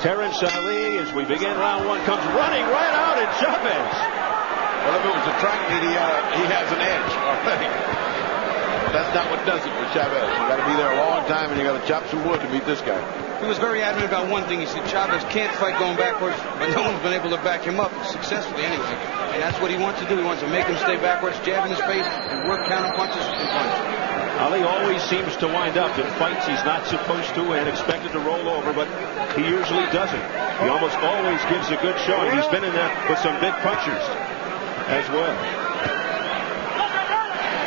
Terrence Alli, as we begin round one, comes running right out at Chavez. Well, if it was a track meet, he has an edge already. That's not what does it for Chavez. You got to be there a long time, and you got to chop some wood to beat this guy. He was very adamant about one thing. He said Chavez can't fight going backwards, but no one's been able to back him up successfully anyway. And that's what he wants to do. He wants to make him stay backwards, jab in his face, and work counter punches and punch. Ali always seems to wind up in fights he's not supposed to and expected to roll over, but he usually doesn't. He almost always gives a good showing. He's been in there with some big punchers as well.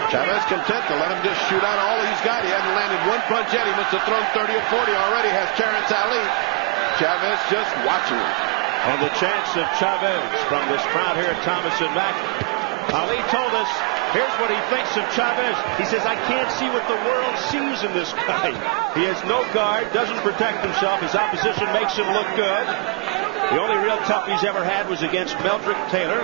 Chavez content to let him just shoot out all he's got. He hasn't landed one punch yet. He must have thrown 30 or 40 already. Has Terrence Alli. Chavez just watching him. And the chance of Chavez from this crowd here at Thomas and Mack. Ali told us, here's what he thinks of Chavez. He says, I can't see what the world sees in this guy. He has no guard, doesn't protect himself. His opposition makes him look good. The only real tough he's ever had was against Meldrick Taylor.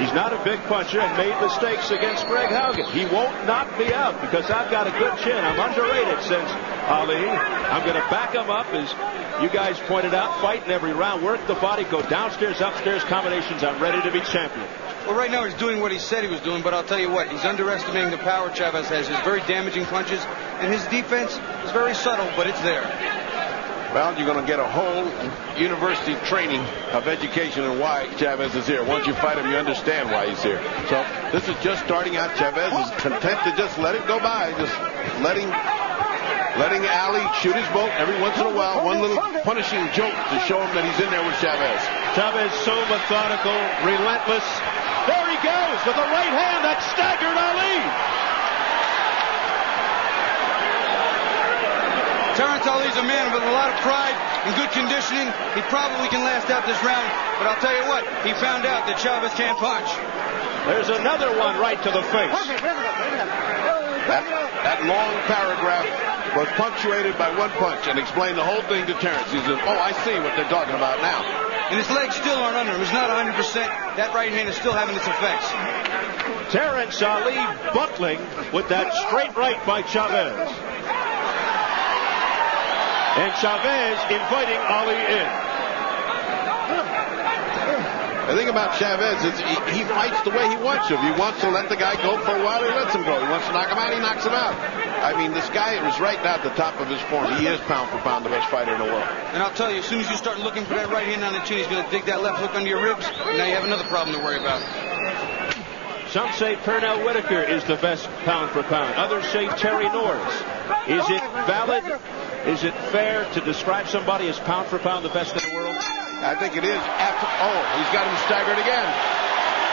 He's not a big puncher and made mistakes against Greg Haugen. He won't knock me out because I've got a good chin. I'm underrated, says Ali. I'm going to back him up, as you guys pointed out, fight in every round, work the body, go downstairs, upstairs combinations. I'm ready to be champion. Well, right now he's doing what he said he was doing, but I'll tell you what, he's underestimating the power Chavez has. His very damaging punches, and his defense is very subtle, but it's there. Well, you're going to get a whole university training of education and why Chavez is here. Once you fight him, you understand why he's here. So this is just starting out. Chavez is content to just let it go by, just letting Ali shoot his boat every once in a while. One little punishing joke to show him that he's in there with Chavez. Chavez so methodical, relentless. There he goes with a right hand that staggered Ali. Terrence Alli's a man with a lot of pride and good conditioning. He probably can last out this round, but I'll tell you what, he found out that Chavez can't punch. There's another one right to the face. That long paragraph was punctuated by one punch and explained the whole thing to Terrence. He said, oh, I see what they're talking about now. And his legs still aren't under him. He's not 100%. That right hand is still having its effects. Terrence Ali buckling with that straight right by Chavez. And Chavez inviting Ali in. The thing about Chavez is he fights the way he wants to. If he wants to let the guy go for a while, he lets him go. He wants to knock him out, he knocks him out. I mean, this guy is right now at the top of his form. He is pound for pound the best fighter in the world. And I'll tell you, as soon as you start looking for that right hand on the chin, he's going to dig that left hook under your ribs, and now you have another problem to worry about. Some say Pernell Whitaker is the best pound for pound. Others say Terry Norris. Is it valid? Is it fair to describe somebody as pound for pound the best in the world? I think it is. He's got him staggered again.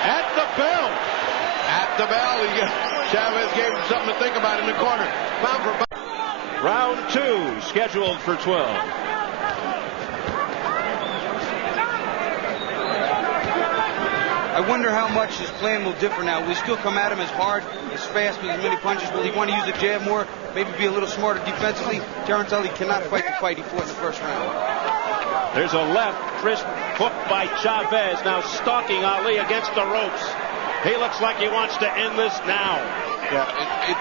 At the bell. At the bell. Chavez gave him something to think about in the corner. Pound for pound. Round 2 scheduled for 12. I wonder how much his plan will differ now. Will he still come at him as hard, as fast, with as many punches? Will he want to use the jab more, maybe be a little smarter defensively? Terrence Alli cannot fight the fight he fought in the first round. There's a left wrist hook by Chavez, now stalking Ali against the ropes. He looks like he wants to end this now. Yeah,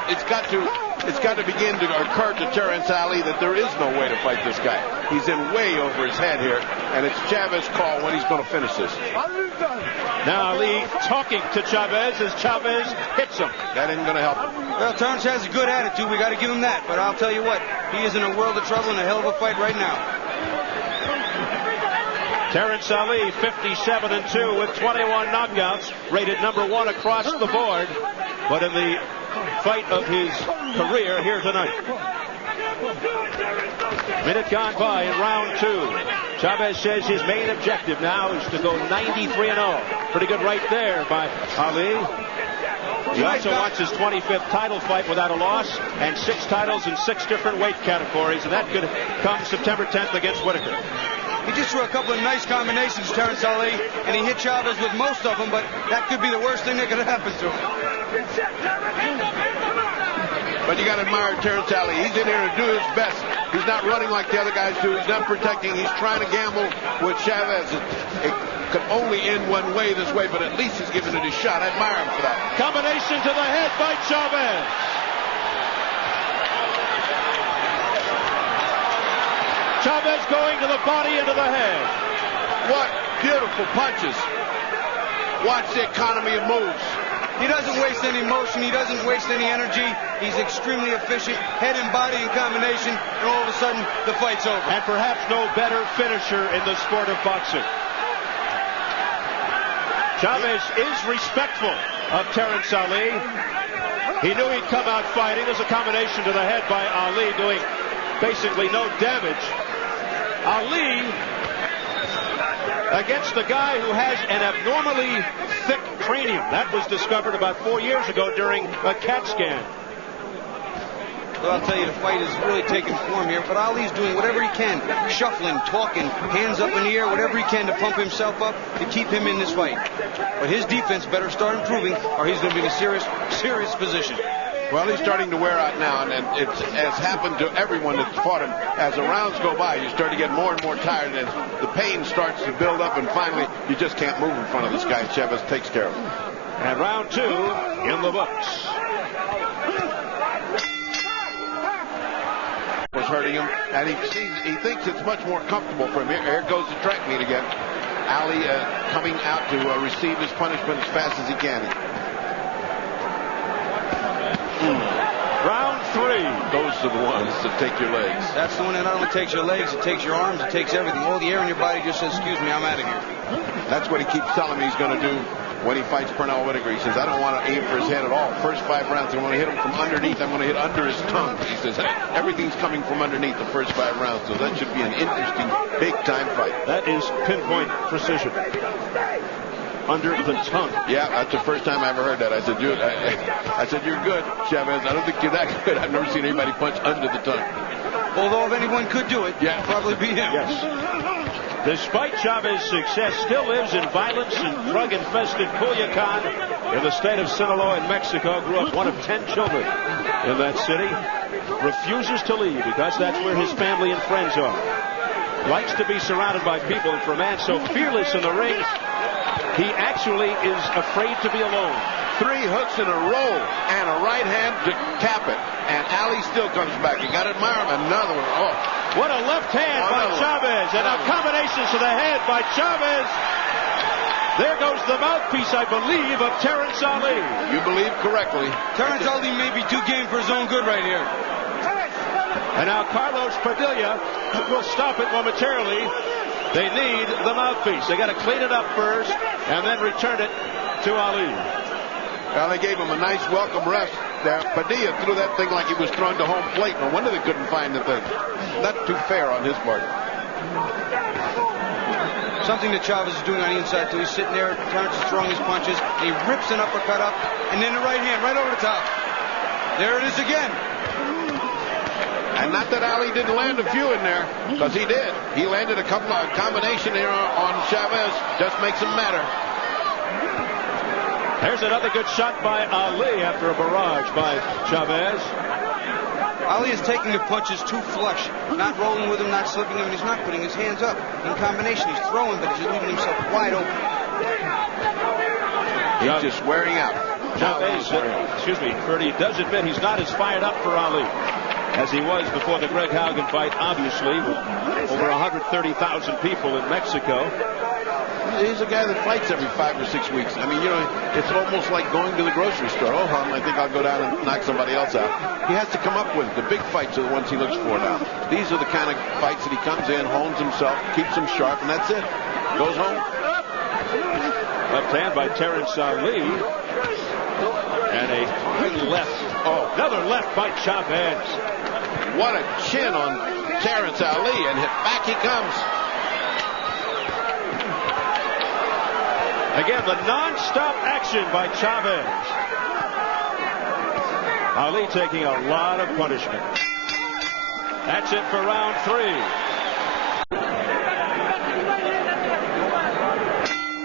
it's got to begin to occur to Terrence Alli that there is no way to fight this guy. He's in way over his head here, and it's Chavez's call when he's going to finish this. Now Ali talking to Chavez as Chavez hits him. That isn't going to help him. Well, Terrence has a good attitude. We got to give him that. But I'll tell you what, he is in a world of trouble and a hell of a fight right now. Terrence Alli, 57-2 with 21 knockouts, rated #1 across the board. But in the fight of his career here tonight. Minute gone by in round 2. Chavez says his main objective now is to go 93-0. Pretty good right there by Ali. He also wants his 25th title fight without a loss and 6 titles in 6 different weight categories. And that could come September 10th against Whitaker. He just threw a couple of nice combinations, Terrence Alli, and he hit Chavez with most of them, but that could be the worst thing that could happen to him. But you got to admire Terrence Alli. He's in here to do his best. He's not running like the other guys do. He's not protecting. He's trying to gamble with Chavez. It could only end one way this way, but at least he's giving it a shot. I admire him for that. Combination to the head by Chavez. Chavez going to the body and to the head. What beautiful punches. Watch the economy of moves. He doesn't waste any motion. He doesn't waste any energy. He's extremely efficient. Head and body in combination. And all of a sudden, the fight's over. And perhaps no better finisher in the sport of boxing. Chavez is respectful of Terrence Alli. He knew he'd come out fighting. There's a combination to the head by Ali doing basically no damage. Ali against the guy who has an abnormally thick cranium. That was discovered about 4 years ago during a CAT scan. Well, I'll tell you, the fight is really taking form here, but Ali's doing whatever he can, shuffling, talking, hands up in the air, whatever he can to pump himself up to keep him in this fight. But his defense better start improving, or he's going to be in a serious position. Well, he's starting to wear out now, and it has happened to everyone that's fought him. As the rounds go by, you start to get more and more tired, and the pain starts to build up, and finally, you just can't move in front of this guy. Chavez takes care of him. And round 2 in the books. Was hurting him, and he thinks it's much more comfortable for him. Here goes the track meet again. Ali coming out to receive his punishment as fast as he can. Round 3. Those are the ones that take your legs. That's the one that not only takes your legs, it takes your arms, it takes everything. All the air in your body just says, excuse me, I'm out of here. That's what he keeps telling me he's going to do when he fights Pernell Whitaker. He says, I don't want to aim for his head at all. First 5 rounds, I want to hit him from underneath. I'm going to hit under his tongue. He says, everything's coming from underneath the first 5 rounds. So that should be an interesting, big-time fight. That is pinpoint precision. Under the tongue. Yeah, that's the first time I ever heard that. I said, you're good, Chavez. I don't think you're that good. I've never seen anybody punch under the tongue. Although if anyone could do it, yeah, probably be him. Yes. Despite Chavez's success, still lives in violence and drug-infested Culiacan in the state of Sinaloa in Mexico. Grew up one of 10 children in that city. Refuses to leave because that's where his family and friends are. Likes to be surrounded by people, and for a man so fearless in the ring, he actually is afraid to be alone. 3 hooks in a row and a right hand to cap it. And Ali still comes back. You got to admire him. Another one. Oh. What a left hand by Chavez. And now combinations to the head by Chavez. There goes the mouthpiece, I believe, of Terrence Alli. You believe correctly. Terrence Alli may be too game for his own good right here. And now Carlos Padilla will stop it momentarily. They need the mouthpiece. They got to clean it up first and then return it to Ali. Well, they gave him a nice welcome rest there. Padilla threw that thing like he was thrown to home plate. No wonder they couldn't find the thing. Not too fair on his part. Something that Chavez is doing on the inside, too. He's sitting there. Terrence is throwing his punches. He rips an uppercut up, and then the right hand right over the top. There it is again. And not that Ali didn't land a few in there, because he did. He landed a couple of combination here on Chavez. Just makes him matter. There's another good shot by Ali after a barrage by Chavez. Ali is taking the punches too flush, not rolling with him, not slipping him, and he's not putting his hands up. In combination, he's throwing, but he's leaving himself wide open. He's just wearing out. Chavez, Ferdy does admit he's not as fired up for Ali as he was before the Greg Haugen fight, obviously, with over 130,000 people in Mexico. He's a guy that fights every 5 or 6 weeks. I mean, you know, it's almost like going to the grocery store. Oh, I think I'll go down and knock somebody else out. He has to come up with it. The big fights are the ones he looks for now. These are the kind of fights that he comes in, hones himself, keeps him sharp, and that's it. Goes home. Left hand by Terrence Ali. And a hard left. Oh, another left by Chavez. What a chin on Terrence Ali, and back he comes. Again, the non-stop action by Chavez. Ali taking a lot of punishment. That's it for round 3.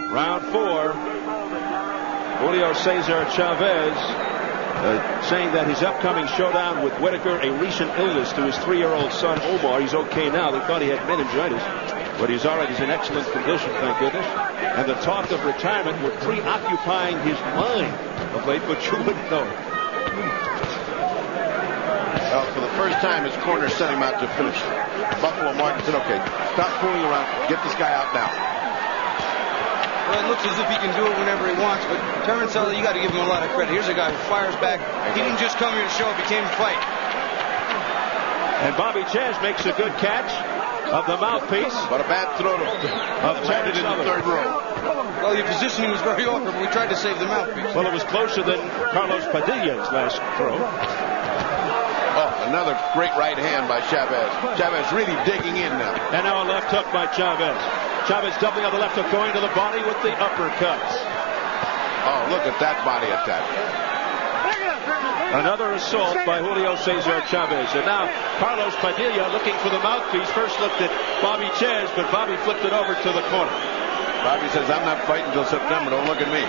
Round 4. Julio Cesar Chavez saying that his upcoming showdown with Whitaker, a recent illness to his 3-year-old son Omar. He's okay now. They thought he had meningitis, but he's all right. He's in excellent condition, thank goodness. And the talk of retirement were preoccupying his mind of late, but you wouldn't know. Well, for the first time his corner sent him out to finish. Buffalo Martin said, okay, stop fooling around. Get this guy out now. Well, it looks as if he can do it whenever he wants, but Terrence, you got to give him a lot of credit. Here's a guy who fires back. He didn't just come here to show up, he came to fight. And Bobby Chez makes a good catch of the mouthpiece. But a bad throw of Terrence in the third row. Well, your positioning was very awkward, but we tried to save the mouthpiece. Well, it was closer than Carlos Padilla's last throw. Oh, another great right hand by Chavez. Chavez really digging in now. And now a left hook by Chavez. Chavez doubling on the left hook, going to the body with the uppercuts. Oh, look at that body attack. Another assault by Julio Cesar Chavez. And now Carlos Padilla looking for the mouthpiece. First looked at Bobby Chez, but Bobby flipped it over to the corner. Bobby says, I'm not fighting until September. Don't look at me.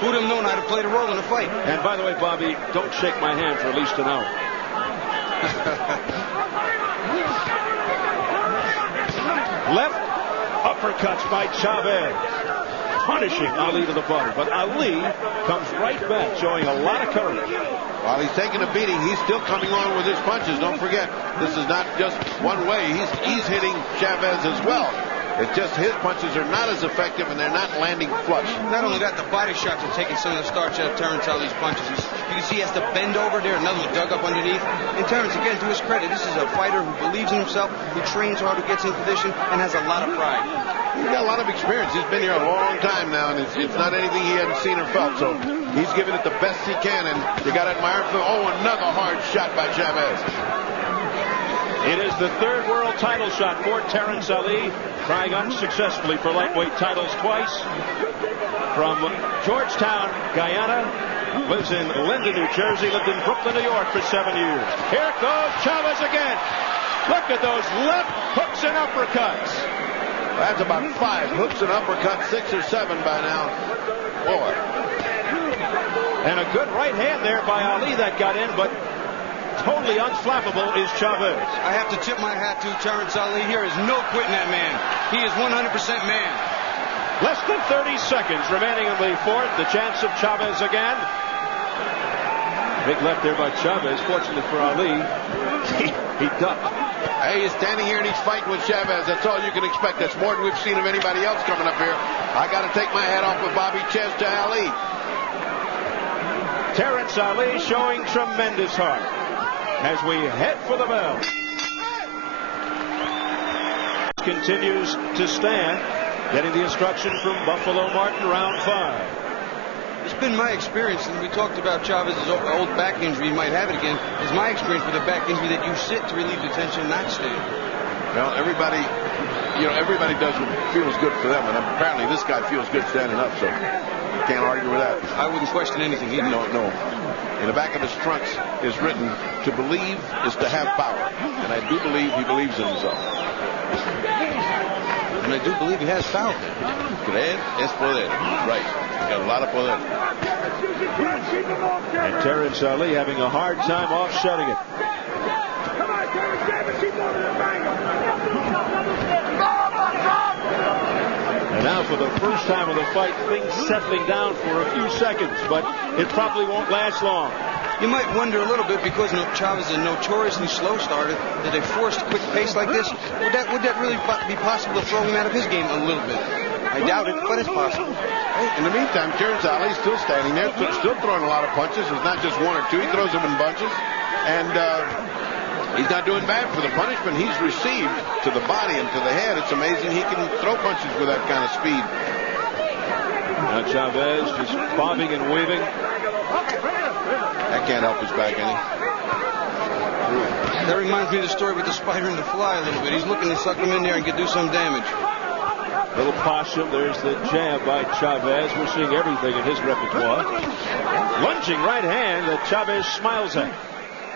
Who'd have known how to play the role in a fight? And by the way, Bobby, don't shake my hand for at least an hour. Left uppercuts by Chavez, punishing Ali to the body. But Ali comes right back, showing a lot of courage. While he's taking a beating, he's still coming on with his punches. Don't forget, this is not just one way. He's hitting Chavez as well. It's just his punches are not as effective, and they're not landing flush. Not only that, the body shots are taking some of the starch out of Terrence Ali's punches. You can see he has to bend over there. Another one dug up underneath. And Terrence, again, to his credit, this is a fighter who believes in himself, who trains hard, who gets in position, and has a lot of pride. He's got a lot of experience. He's been here a long time now, and it's not anything he hadn't seen or felt. So he's giving it the best he can, and you got to admire him. Oh, another hard shot by Chavez. It is the third world title shot for Terrence Ali, trying unsuccessfully for lightweight titles twice. From Georgetown, Guyana, lives in Linden, New Jersey, lived in Brooklyn, New York for 7 years. Here goes Chavez again. Look at those left hooks and uppercuts. That's about 5 hooks and uppercuts, 6 or 7 by now. Boy. And a good right hand there by Ali that got in, but totally unflappable is Chavez. I have to tip my hat to Terrence Ali. Here is no quitting that man. He is 100% man. Less than 30 seconds remaining in the fourth. The chance of Chavez again. Big left there by Chavez. Fortunately for Ali, he ducked. Hey, he's standing here and he's fighting with Chavez. That's all you can expect. That's more than we've seen of anybody else coming up here. I got to take my hat off with Bobby Chez to Ali. Terrence Ali showing tremendous heart as we head for the bell. Continues to stand, getting the instruction from Buffalo Martin, round 5. It's been my experience, and we talked about Chavez's old back injury. He might have it again. It's my experience with a back injury that you sit to relieve the tension, not stand. Well, everybody does what feels good for them, and apparently this guy feels good standing up, so you can't argue with that. I wouldn't question anything he did. No. In the back of his trunks is written, to believe is to have power. And I do believe he believes in himself. And I do believe he has power. Creer es poder. Right. He's got a lot of poder. And Terrence Ali having a hard time offsetting it. And now for the first time of the fight, things settling down for a few seconds, but it probably won't last long. You might wonder a little bit, because Chavez is a notoriously slow starter, that they forced a quick pace like this. Would that really be possible to throw him out of his game a little bit? I doubt it, but it's possible. Hey, in the meantime, Terrence Ali's still standing there, still throwing a lot of punches. It's not just 1 or 2. He throws them in bunches. And he's not doing bad for the punishment he's received to the body and to the head. It's amazing he can throw punches with that kind of speed. Now Chavez just bobbing and weaving. That can't help his back any. That reminds me of the story with the spider and the fly a little bit. He's looking to suck him in there and could do some damage. Little possum. There's the jab by Chavez. We're seeing everything in his repertoire. Lunging right hand that Chavez smiles at.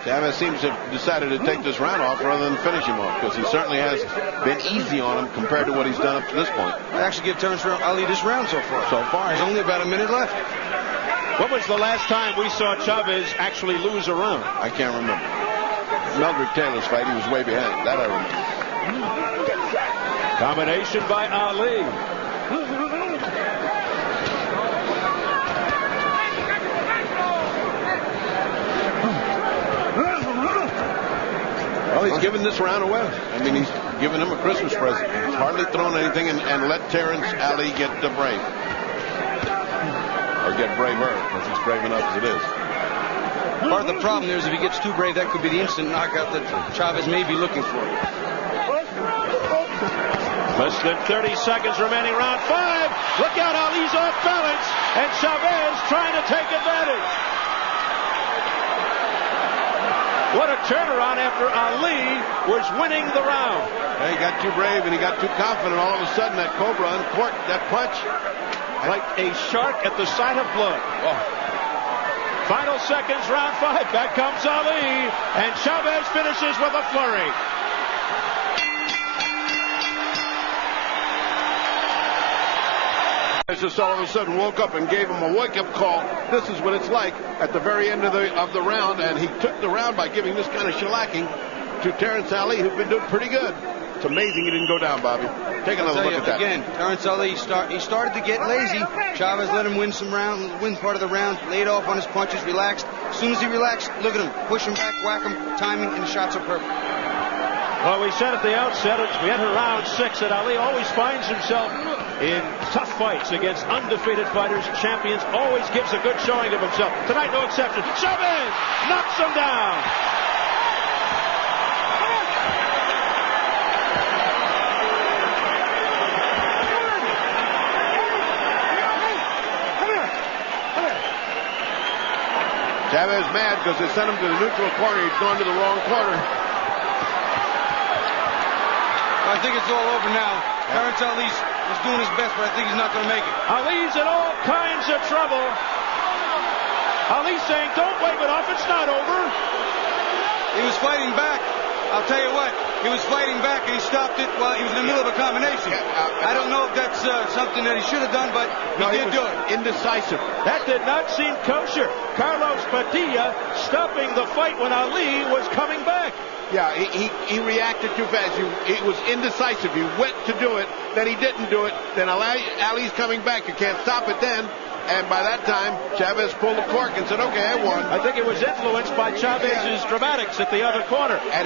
Chavez seems to have decided to take this round off rather than finish him off, because he certainly has been easy on him compared to what he's done up to this point. I actually give Terrence Ali this round so far. There's only about a minute left. When was the last time we saw Chavez actually lose a round? I can't remember. Meldrick Taylor's fight, he was way behind. That I remember. Combination by Ali. Well, he's giving this round away. I mean, he's giving him a Christmas present. He's hardly thrown anything and let Terrence Alli get the brave. Or get braver, because he's brave enough as it is. Part of the problem there is if he gets too brave, that could be the instant knockout that Chavez may be looking for. Less than 30 seconds remaining, round 5. Look out, Ali's off balance, and Chavez trying to take advantage. What a turnaround after Ali was winning the round. Yeah, he got too brave and he got too confident. All of a sudden, that Cobra uncorked that punch. Like a shark at the sight of blood. Oh. Final seconds, round 5. Back comes Ali, and Chavez finishes with a flurry. Just all of a sudden woke up and gave him a wake-up call. This is what it's like at the very end of the round, and he took the round by giving this kind of shellacking to Terrence Alli, who's been doing pretty good. It's amazing he didn't go down, Bobby. Take another look at that. Again, Terrence Alli, he started to get lazy. Chavez let him win part of the round, laid off on his punches, relaxed. As soon as he relaxed, look at him, push him back, whack him, timing, and the shots are perfect. Well, we said at the outset, as we enter round 6, that Ali always finds himself in tough fights against undefeated fighters, champions, always gives a good showing of himself. Tonight, no exception. Chavez knocks him down. Chavez mad because they sent him to the neutral corner. He's gone to the wrong corner. I think it's all over now. Terrence Alli's doing his best, but I think he's not going to make it. Ali's in all kinds of trouble. Ali's saying, don't wave it off. It's not over. He was fighting back. I'll tell you what. He was fighting back, and he stopped it while he was in the middle of a combination. I don't know if that's something that he should have done, but he did do it. Indecisive. That did not seem kosher. Carlos Padilla stopping the fight when Ali was coming back. Yeah, he reacted too fast. He was indecisive. He went to do it, then he didn't do it. Then Ali's coming back. You can't stop it then. And by that time, Chavez pulled the cork and said, okay, I won. I think it was influenced by Chavez's dramatics at the other corner. And he